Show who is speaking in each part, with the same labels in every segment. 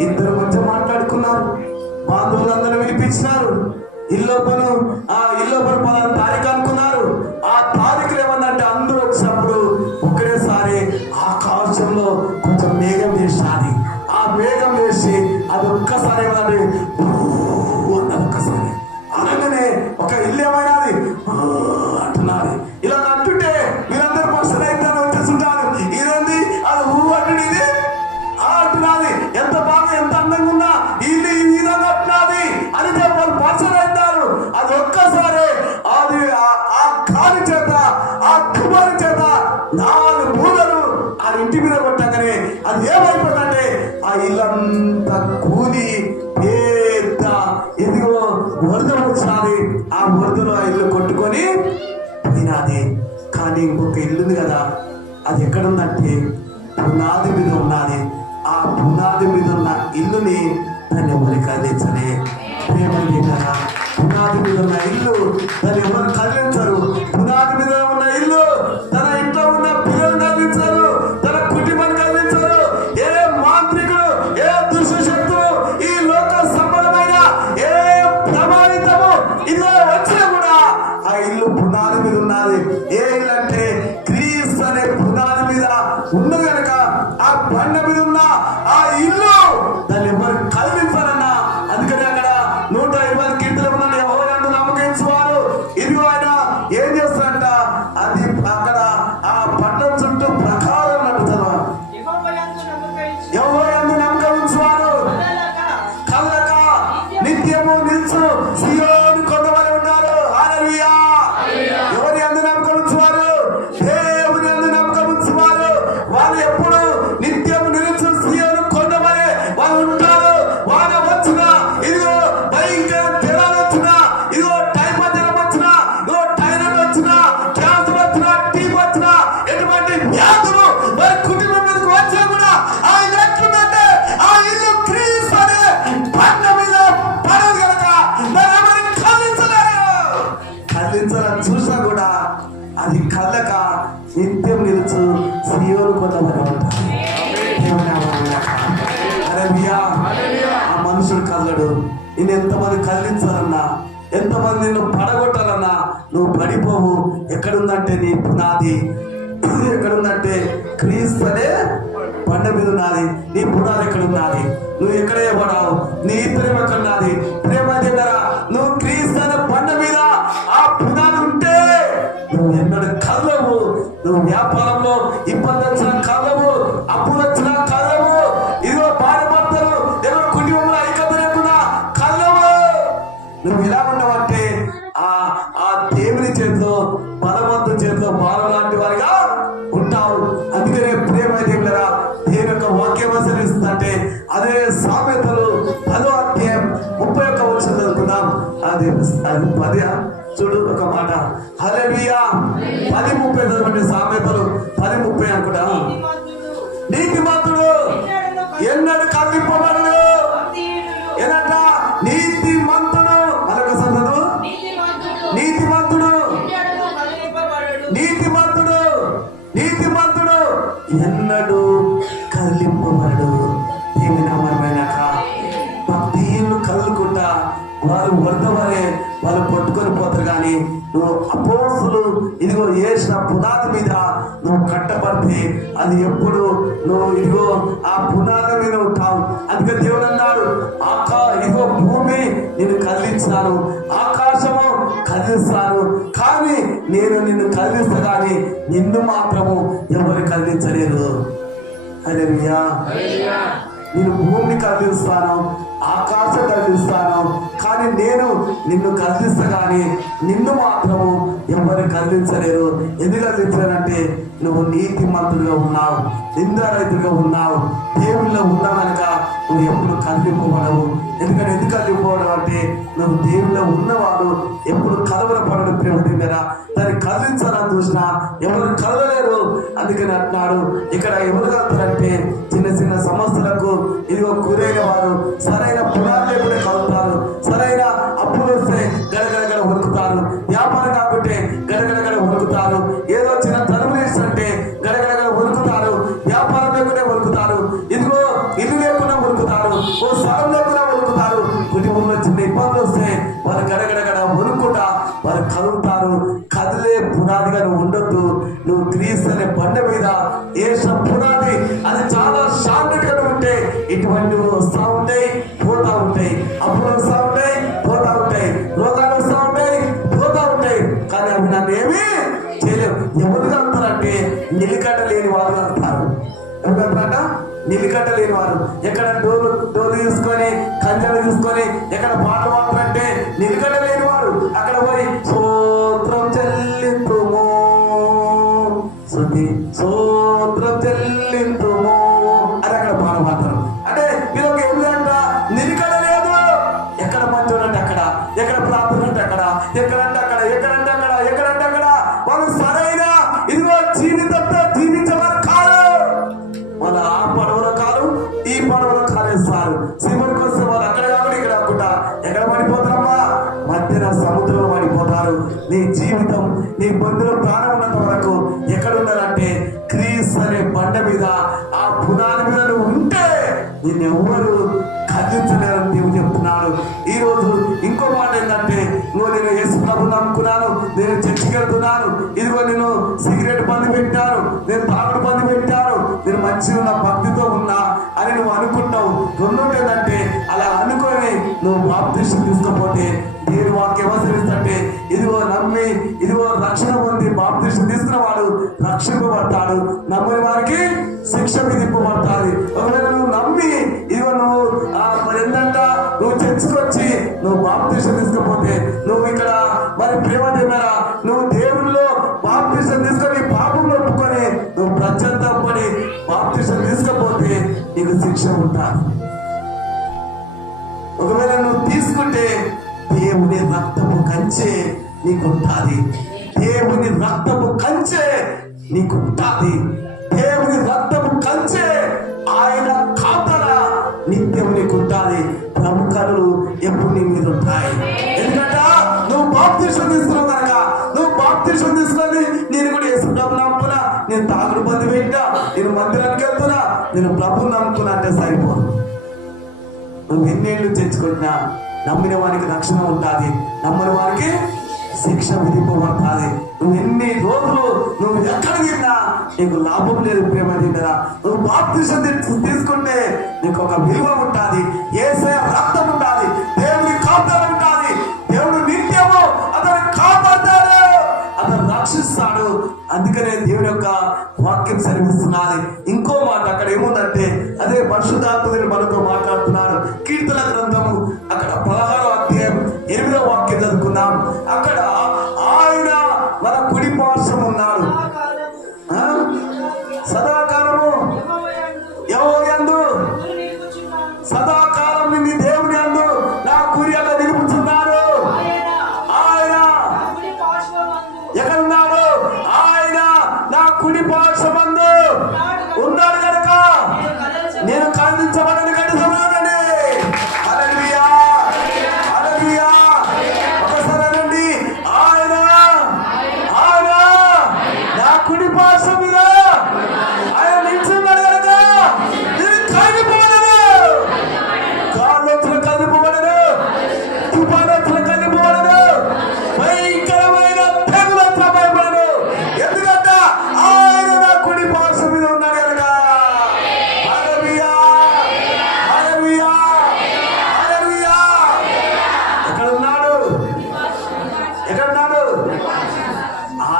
Speaker 1: ఇద్దరు మధ్య మాట్లాడుకున్నారు. బాంధవులందరూ ఇల్లు పను ఆ ఇల్లోపను పలానా తారీఖు అనుకున్నారు. ఆ తారీఖులు ఏమన్నంటే అందరూ వచ్చినప్పుడు ఒక్కడేసారి ఆ కాలుష్యంలో కొంచెం మేఘం చేసినది ఆ మేఘం వేసి అది ఒక్కసారి ఏమన్నా నాదే కానీ ఇంకొక ఇల్లు కదా అది ఎక్కడుందంటే పునాది మీద ఉన్నది. ఆ పునాది మీద ఉన్న ఇల్లుని దాన్ని ఎవరు కదిలించలే? కదా పునాది మీద ఉన్న ఇల్లు దాన్ని ఎవరు కదిలించరు? పునాది మీద ఉన్న ఇల్లు tiempo inmenso, మీద ఉన్నది నీ పునాది ఎక్కడ ఉన్నది నువ్వు ఎక్కడే పడావు నీ ప్రేమ ఎక్కడ ఉన్నది ప్రేమ దగ్గర ఎన్నడూ కదిలింపబడు దేవుని నామమైనాక భక్తిహీనులు కదులుకుంటా వారు వరద వరే వాళ్ళు పట్టుకొని పోతారు కానీ నువ్వు అపోసులు ఇదిగో వేసిన పునాది మీద నువ్వు కట్టబడితే అది ఎప్పుడు నువ్వు ఇదిగో ఆ పునాది మీద ఉంటావు. అందుకే దేవుడు అన్నాడు ఆకా ఇదిగో భూమి నేను కదిలించాను ఆకాశము కదిలిస్తాను కానీ నేను నిన్ను కదిలిస్తా కానీ నిన్ను మాత్రము ఎవరు కలిగించలేదు అదే నేను భూమిని కదిలిస్తాను ఆకాశం కదిలిస్తాను కానీ నేను నిన్ను కదిలిస్తా కానీ నిన్ను మాత్రము ఎవరు కలిగించలేదు ఎందుకు కదిలించానంటే నువ్వు నీతి మంతుడిగా ఉన్నావు నిందారైతుడిగా ఉన్నావు దేవుళ్ళో ఉన్నా కనుక నువ్వు ఎప్పుడు కదిలిపోవడవు ఎందుకంటే ఎందుకు కదిలిపోవడం అంటే నువ్వు దేవుళ్ళో ఉన్నవాడు ఎప్పుడు కలవరపడడం ప్రేమ ఎవరు చదవలేరు. అందుకని అంటున్నాడు ఇక్కడ ఎవరు కలుగుతారంటే చిన్న చిన్న సమస్యలకు ఇదిగో గురైన వారు సరైన పునాది ఎవరు కలుగుతారట నిలికట్ట లేని వారు ఎక్కడ డోలు డోలు తీసుకొని కంచెలు తీసుకొని ఎక్కడ పాటలు పాడతారంటే నిలికట్ట లేని వారు అక్కడ పోయి నేను ఇదిగో నేను సిగరెట్ బంద్ పెట్టాను. నేను తాగుడు బంద్ పెట్టాను. నేను మంచిగా ఉన్న భక్తితో ఉన్నా అని నువ్వు అనుకుంటావు. రెండోటి ఏంటంటే అలా అనుకొని నువ్వు బాప్తిష్టం తీసుకోపోతే దేవుని వాక్యం ఏమసరిస్తుంటే ఇదిగో నమ్మి ఇదిగో రక్షణ పొంది బాప్తిష్టం తీసుకున్న వాడు రక్షింపబడతాడు. నమ్మని వారికి శిక్ష విధింపబడతాది. ఒకవేళ నువ్వు నమ్మి ఇదిగో నువ్వు మరి ఏంటంట నువ్వు చర్చకొచ్చి నువ్వు బాప్తిష్టం తీసుకుపోతే నువ్వు ఇక్కడ మరి ప్రేమ దేవరా ఒకవేళ నువ్వు తీసుకుంటే దేవుని రక్తపు కంచె నీకుంటాది దేవుని రక్తపు కంచె నీకుంటాది దేవుని రక్తపు కంచె ఆయన కాతల నిత్యం నీకుంటాది ప్రభు కనులు ఎప్పుడు నీ మీద ఉంటాయి. ఎందుకంట నువ్వు బాప్తీసం తీసుకున్నావు కనుక నువ్వు బాప్తీసం తీసుకొని నేను కూడా యేసు నమ్ముకున్నా నేను తాగుడు బంది పెట్టినా నేను మందిరానికి వెళ్తున్నా నేను ప్రభుని నమ్ముకున్నా అంటే సరిపోదు. నువ్వు ఎన్నేళ్ళు తెచ్చుకున్నా నమ్మిన వారికి రక్షణ ఉంటుంది నమ్మని వారికి శిక్ష విధింపబడుతుంది. నువ్వు ఎన్ని రోజులు నువ్వు ఎక్కడ తిన్నా నీకు లాభం లేదు ప్రేమ తిన్నరా నువ్వు బాప్తిసం తీసుకుంటే నీకు ఒక విలువ ఉంటుంది ఏసే రక్తం ఉంటుంది దేవుడి కాపుదల ఉంటుంది దేవుడు నిత్యము అతను కాపాడతాడు. అతను రక్షిస్తాడు అందుకనే దేవుడి యొక్క వాక్యం సరిపిస్తున్నది ఇంకో మాట అక్కడ ఏముందంటే అదే పరిశుద్ధాత్మని మనతో మాట్లాడుతున్నారు కీర్తన గ్రంథము అక్కడ పదహారో అధ్యాయం ఎనిమిదవ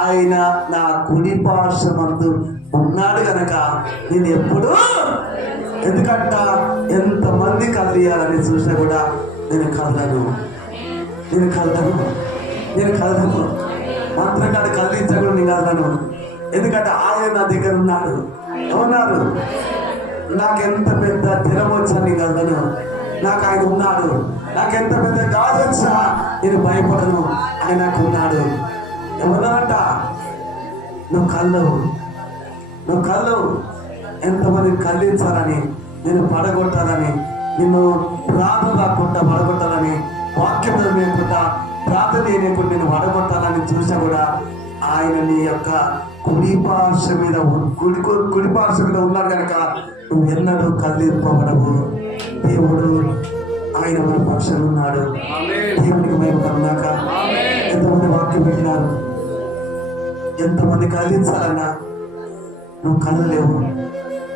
Speaker 1: ఆయన నా
Speaker 2: కుడి పార్శ్వమందు
Speaker 1: ఉన్నాడు గనక నేను ఎప్పుడు ఎందుకంట ఎంతమంది కదిలియాలని చూసినా కూడా నేను కదలను. నేను కదలను. నేను కదలను. మంత్రకాడు కదిలించకుండా నేను కదలను. ఎందుకంటే ఆయన నా దగ్గర ఉన్నాడు. ఉన్నాడు నాకు ఎంత పెద్ద దినం వచ్చా నేను కదలను. నాకు ఆయన ఉన్నాడు. నాకు ఎంత పెద్ద గాజు వచ్చా నేను భయపడను. ఆయన నాకు ఉన్నాడు. ఎవరన్నట నువ్వు కళ్ళు. నువ్వు కళ్ళు ఎంతమంది కళ్ళించాలని నేను పడగొట్టాలని నిన్ను ప్రార్థన రాకుండా పడగొట్టాలని వాక్యం లేకుండా ప్రార్థన లేకుండా నేను పడగొట్టాలని చూసా కూడా ఆయన నీ యొక్క కుడి పార్శ మీద కుడి కు- కుడి పార్శ మీద ఉన్నాడు కనుక నువ్వు ఎన్నడూ కళ్ళింపబడవు దేవుడు ఆయన మన పక్షాలు ఉన్నాడు. దేవునికి మేము కన్నాక ఎంతమంది వాక్యం విన్నారు ఎంతమంది కదిలించాలన్నా నువ్వు కళ్ళలేవు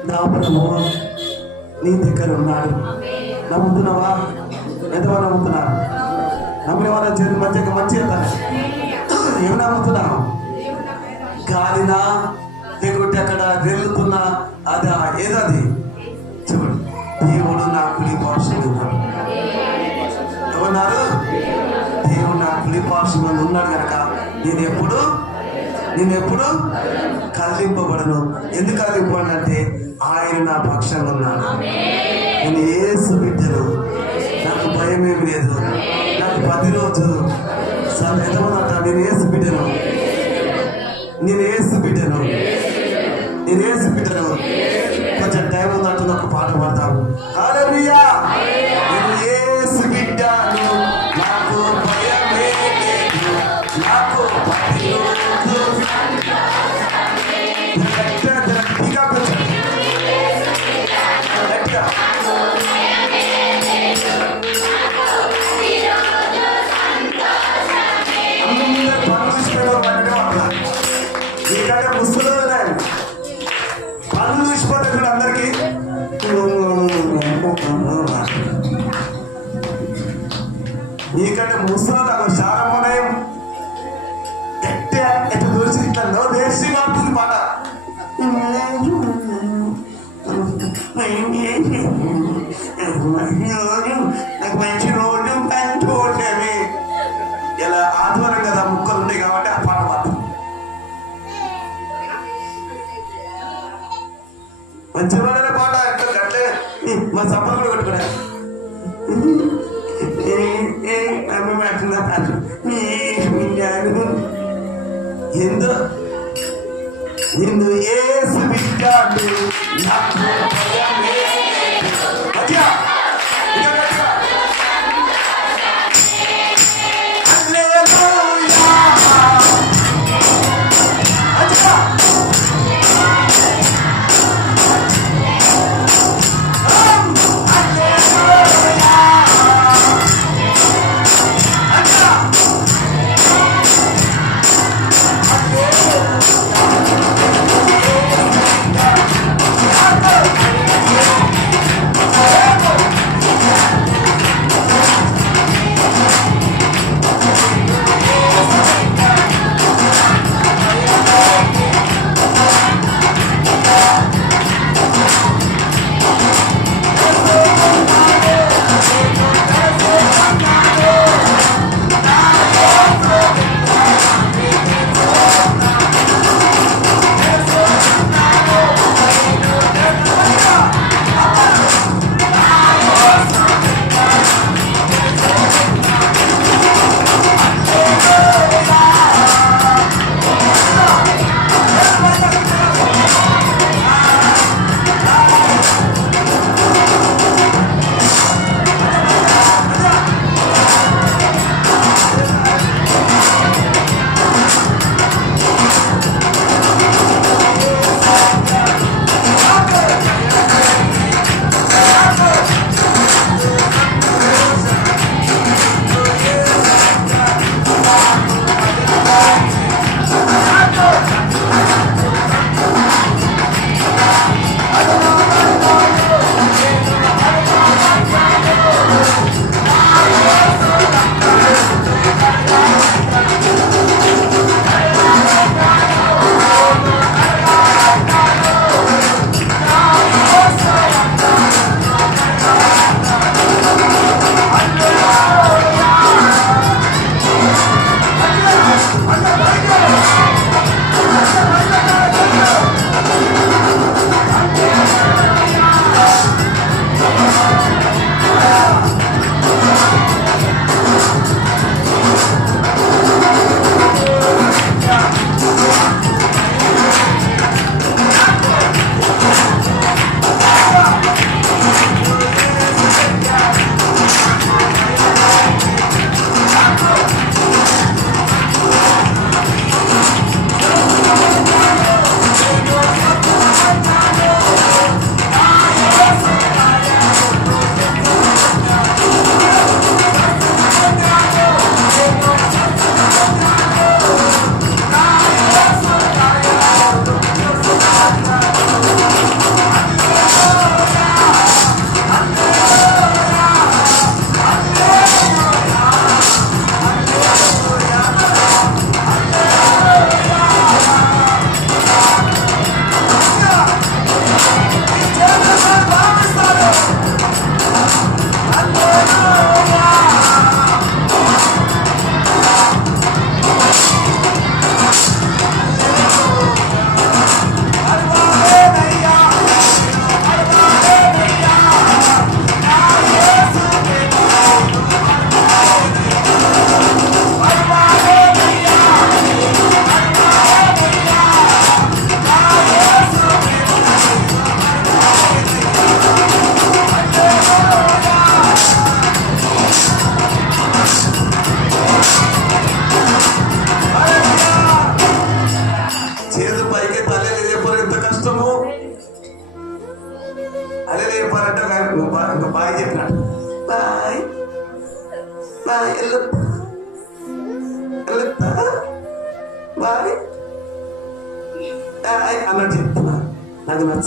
Speaker 1: నా ప్రభు నీ దగ్గర ఉన్నాడు. నమ్ముతున్నావా? ఎంతమంది నమ్ముతున్నారు? నమ్మిన వాళ్ళ చేతి మధ్య మంచి ఏమి నమ్ముతున్నావు? గాలినా లేకుంటే అక్కడ వెళ్తున్నా అదా ఏదది? చూడు దేవుడు నా కుడి పార్శ్వం ఉన్నాడు. ఏమన్నారు దేవుడు నా కుడి పార్శ్వం ఉన్నాడు కనుక నేను ఎప్పుడు నేను ఎప్పుడు కదిలింపబడను. ఎందుకు కదిలింపబడినంటే ఆయన నా పక్షంగా ఉన్నాను నేను ఏసు బిడ్డను. నాకు భయం ఏమి లేదు. నాకు ప్రతిరోజు సార్ ఎంతమంది నేను ఏసు బిడ్డను. నేను ఏసు బిడ్డను. నేను ఏసు బిడ్డను. కొంచెం టైం ఉందంటుంది నాకు పాట పాడతాను começar a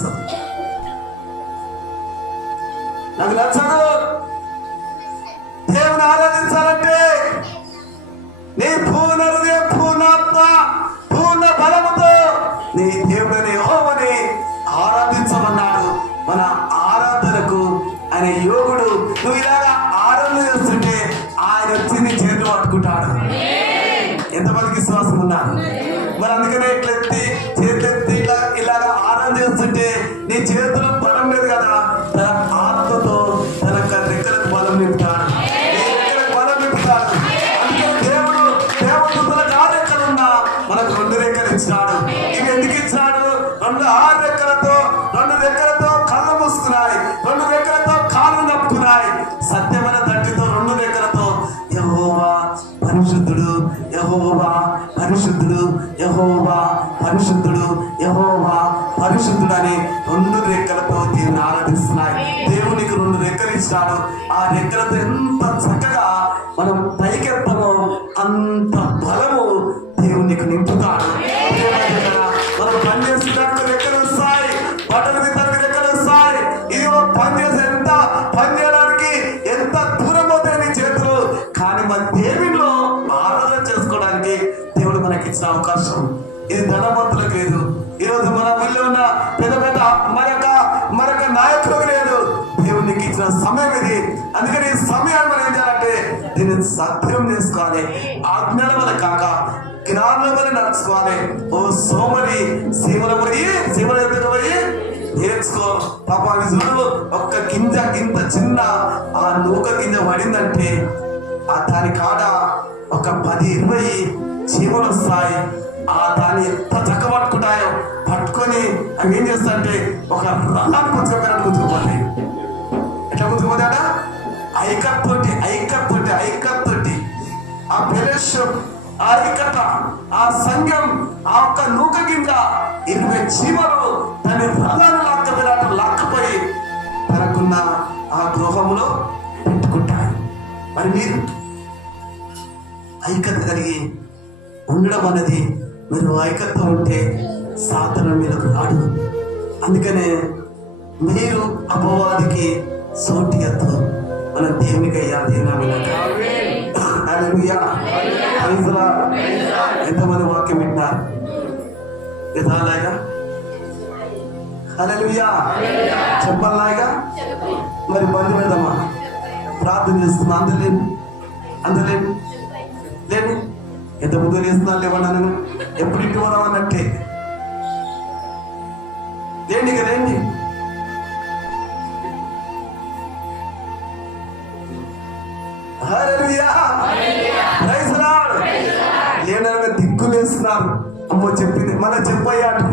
Speaker 1: నాకు నచ్చదు నాకు నచ్చదు దేవుని పరిశుద్ధుడు యహోవా పరిశుద్ధుడు యహోవా పరిశుద్ధుడు అని రెండు రెక్కలతో దీన్ని ఆరాధిస్తున్నాయి. దేవునికి రెండు రెక్కలు ఇస్తాడు ఆ రెక్కలతో ఎంత చక్కగా మనం పైకెత్తమో అంత బలము దేవునికి నింపుతాడు. మనం పని నేను సత్యం చేసుకోవాలి. ఆజ్ఞల వల్ల కాక జ్ఞానం వల్ల నడుచుకోవాలి. ఓ సోమరి సీమల పోయి సీమల ఎదురు పోయి నేర్చుకో. పాపాన్ని చూడు ఒక్క గింజ గింత చిన్న ఆ నూక గింజ పడిందంటే ఆ దాని కాడ ఒక పది ఇరవై చీమలు వస్తాయి. ఆ దాన్ని ఎంత చక్క పట్టుకుంటాయో పట్టుకొని అవి ఏం చేస్తాయంటే ఒక రథాన్ని గుంజుకోపోయినట్టు కూర్చోపోతాయి ఎట్లా కూర్చోపోతాడా ఐకత్తోటి ఐకత్తోటి ఐకత్తోటి ఆ ఫెలోషిప్ ఆ ఐకత ఆ సంఘం ఆ ఒక్క నూక కింద ఇరవై చీమలు దాని రథాన్ని లాక్కపోయినట్టు లాక్కపోయి తనకున్న ఆ గృహంలో పెట్టుకుంటాడు మరి మీరు ఐక్యత కలిగి ఉండడం అన్నది మీరు ఐక్యత ఉంటే సాధన మీదకు రాడు. అందుకనే మీరు అపవాదికి సోటి ఎత్తు మన దేవునికి అయ్యా ఎంతమంది వాక్యం వింటారు విధానాయగా హల్లెలూయా చెప్పాలాగా మరి బంధు మీదమ్మా ప్రార్థన చేస్తున్నా. అందలేను అందలేను లేని ఎంత ముందు చేస్తున్నా లేవన్నాను ఎప్పుడు ఇంటి పోదాం అన్నట్టే. లేండి ఇక లేండి. అమ్మో చెప్పింది. మన చెప్పయ్యాడు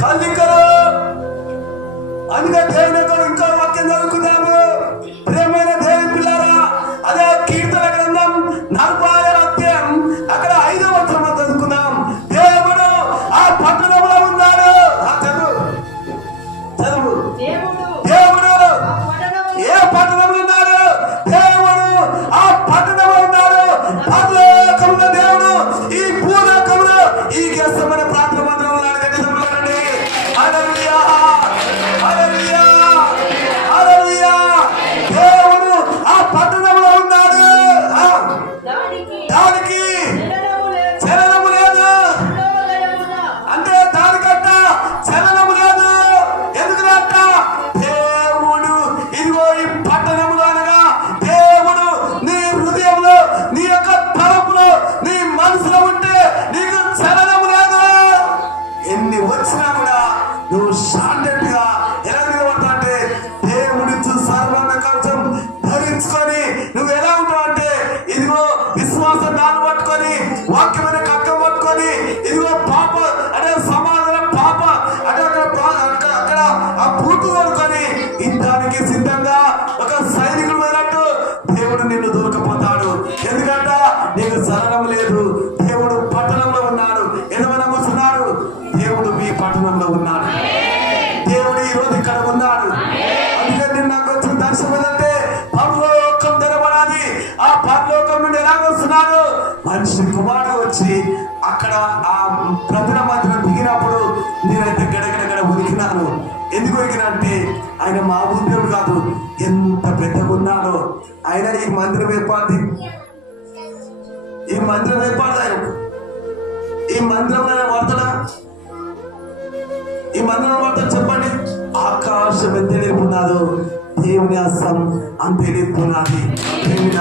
Speaker 1: కలికరు అందుకే దేవుని ఇంకా వాక్యం చదువుకున్నాము ఆ పూర్తి కొనుకొని యుద్ధానికి సిద్ధంగా ఆయన ఈ మందిరం ఏర్పాటు. ఈ మందిరం ఏర్పాటు ఆయన. ఈ మందిరం ఆయన వాడతాడా ఈ మందిరం వాడతాడు చెప్పండి. ఆకాశం ఎంత ఎదుర్కొన్నాదో దేవుని అస్సం అంత ఎదుర్కొన్నది దేవుని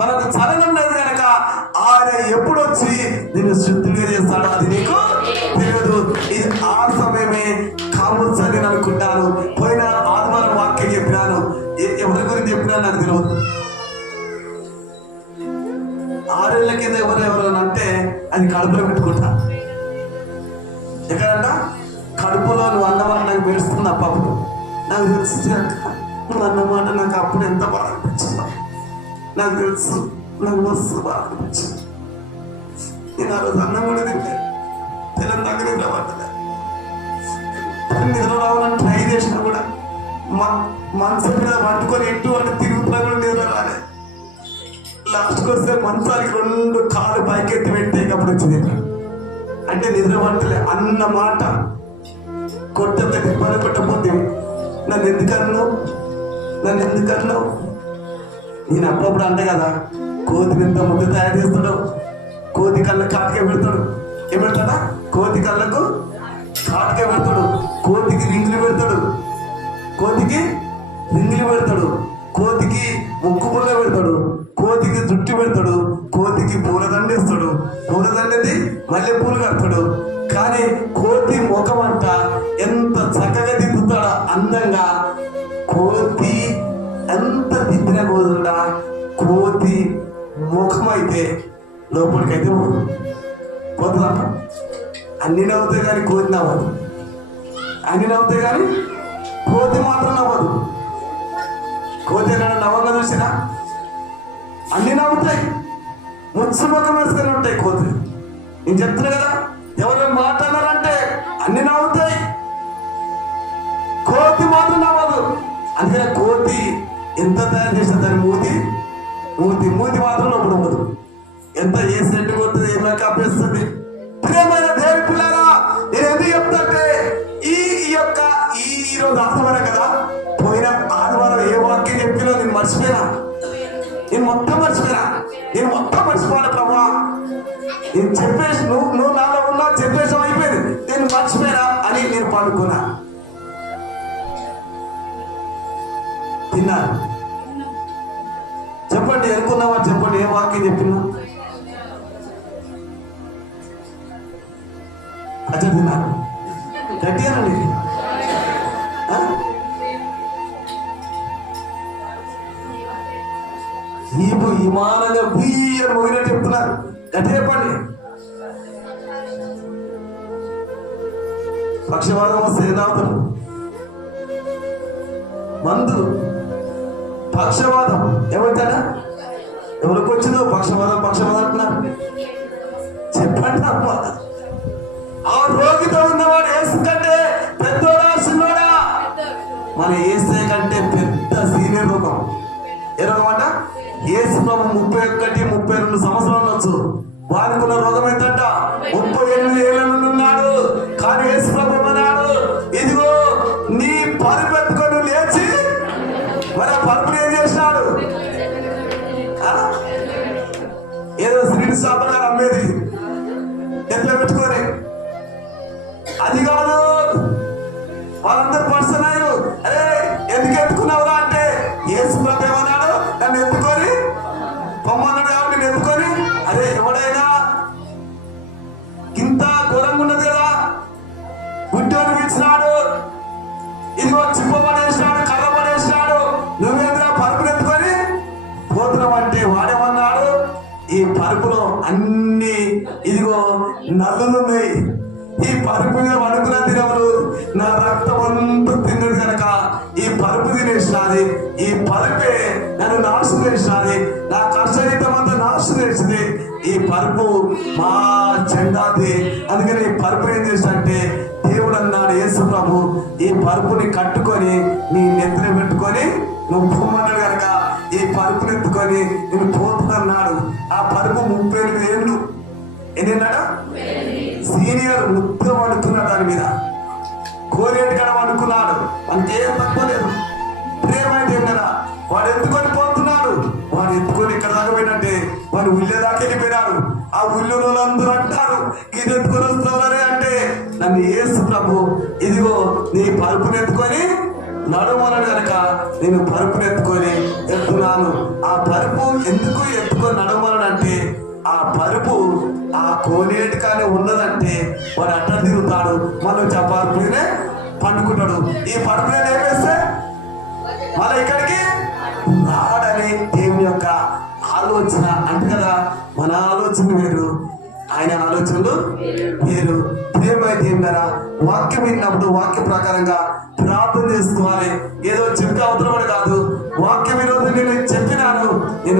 Speaker 1: మనకు చలనం లేదు కనుక ఆయన ఎప్పుడు వచ్చి నిన్ను శుద్ధిగా చేస్తాడో అది నీకు తెలియదు. ఇది ఆ సమయమే కాముచ్చని నేను అనుకుంటాను పోయిన ఆదివారం వాక్యం చెప్పినాను. ఎవరి గురించి చెప్పినా నాకు తెలియదు. ఆరేళ్ళ కింద ఎవరు ఎవరైనా అంటే అది కడుపులో పెట్టుకుంటా. ఎక్కడంట? కడుపులో నువ్వు అన్నమాట నాకు మెరుస్తుంది అప్పుడు నాకు తెలిసి నువ్వు అన్నమాట నాకు అప్పుడు ఎంత బాగా అనిపించిందో. నాకు తెలుసు నాకు మస్తు బాగా అనిపించింది నేను ఆ రోజు అన్నం కూడా తింటే తెల్లని దగ్గర నిద్ర నిద్ర రావాలని ట్రై చేసినా కూడా మనసు మీద పట్టుకొని ఎటు అంటే తిరుగుతున్నా కూడా నిద్ర రాలే. లాస్ట్కి వస్తే మంచానికి రెండు కాలు పైకెత్తి పెట్టే అప్పుడు వచ్చింది అంటే నిద్ర పట్టలే అన్న మాట కొట్టంత ఇబ్బంది కొట్టకపోతే నన్ను ఎందుకన్నావు నన్ను ఎందుకన్నావు నేను అప్పుడప్పుడు అంట కదా. కోతిని ఇంత ముద్ద తయారు చేస్తాడు. కోతి కళ్ళ కాటికే పెడతాడు. ఏం పెడతాడా కోతి కళ్ళకు కాటికే పెడతాడు. కోతికి రింగులు పెడతాడు. కోతికి రింగులు పెడతాడు. కోతికి ముక్కు పుల్ల పెడతాడు. కోతికి జుట్టు పెడతాడు. కోతికి పూలదండ ఇస్తాడు పూలదండది మల్లె పూలు కడతాడు. కానీ కోతి ముఖం అంట ఎంత చక్కగా దిద్దుతాడో అందంగా కోతి ఎంత దిద్దిన కోదుడా కోతి ముఖం అయితే లోపలికైతే పోదు. పోతుందంట అన్ని నవ్వుతాయి కానీ కోతి నవ్వదు. అన్ని నవ్వుతాయి కానీ కోతి మాత్రం నవ్వదు. కోతి ఎక్కడ నవ్వంగా చూసినా అన్ని నవ్వుతాయి. ముచ్చు ముఖం వేసుకొని ఉంటాయి కోతి నేను చెప్తున్నా కదా ఎవరైనా మాట్లాడారంటే అన్ని నవ్వుతాయి. కోతి మాత్రం నవ్వదు. అందుకనే కోతి ఎంత తయారు చేసిన దాని మూతి మూతి మూతి మాత్రం లోపల ఎంత ఎంత చేసినట్టు కొడుతుంది ఏమైనా కప్పేస్తుంది ప్రియమైన దేవుని పిల్లరా నేను ఎందుకు చెప్తాంటే ఈ యొక్క ఈ ఈరోజు రోజు ఆదివారం కదా పోయిన ఆదివారం ఏ వాక్యం చెప్పినా నేను మర్చిపోయినా? నేను మొత్తం మర్చిపోయినా? నేను మొత్తం మర్చిపోవాలి ప్రభా? నేను చెప్పేసి నువ్వు నువ్వు నాలో ఉన్నా చెప్పేసాం అయిపోయింది. నేను మర్చిపోయినా అని నేను పండుకున్నా. తిన్నారు చెప్పండి ఎనుకున్నావా చెప్పండి ఏ వాక్యం చెప్పినా? అచ్చా తిన్నారు గట్టిగానండి ఆ? ఈపు విమానంగా బీయని మొగినట్టు చెప్తున్నారు. గట్టి చెప్పండి. పక్షవాదం వస్తే మందు. పక్షవాదం. ఏమంటారా ఎవరికి వచ్చిందో పక్షవాదం పక్షవాదం అంటున్నారు చెప్పండి అమ్మ ఆ రోగితో ఉన్నవాడు ఏసు కంటే పెద్దోడా చిన్నోడా? మన ఏసే కంటే పెద్ద సీనియర్ రూపం. ఏ రోగం అంట? ఏసు ప్రభు ముప్పై ఒకటి ముప్పై రెండు సంవత్సరాలు వచ్చు వారికి రోగం ఏంటంట ముప్పై ఎనిమిది ఏళ్ళ సీనియర్ ముద్దు వండుకున్నాడు దాని మీద. కోరేటి కాడ పడుకున్నాడు అంతేం ఏం తక్కువ లేదు. అంటే కదా వాడు ఎత్తుకొని పోతున్నాడు వాడు ఎత్తుకొని ఇక్కడ దాకా పోయినట్టే వాడు ఉల్లే వెళ్ళిపోయినాడు. ఆ ఉల్లు అంటారు ఇది ఎత్తుకొని వస్తున్నారే అంటే నన్ను ఏసు ప్రభు ఇదిగో నీ పరుపుని ఎత్తుకొని నడుమన్నాడు కనుక నేను పరుపుని ఎత్తుకొని ఎత్తున్నాను. ఆ పరుపు ఎందుకు ఎత్తుకొని నడవమన్నాడు అంటే ఆ పరుపు ఆ కోనేటి కానీ ఉన్నదంటే వాడు అట్ట తిరుగుతాడు మనం చపారుపునే పండుకుంటాడు. ఈ పడుకునే ఏం వేస్తే మళ్ళీ ఇక్కడికి రాడని దేవుని యొక్క ఆలోచన అంటే కదా. మన ఆలోచన వేరు ఆయన ఆలోచనలు వేరు. ప్రేమ ఏంటరా వాక్యం విన్నప్పుడు వాక్య ప్రకారంగా ప్రార్థన చేసుకోవాలి. ఏదో చెప్తే అవతల వాడు కాదు. వాక్యం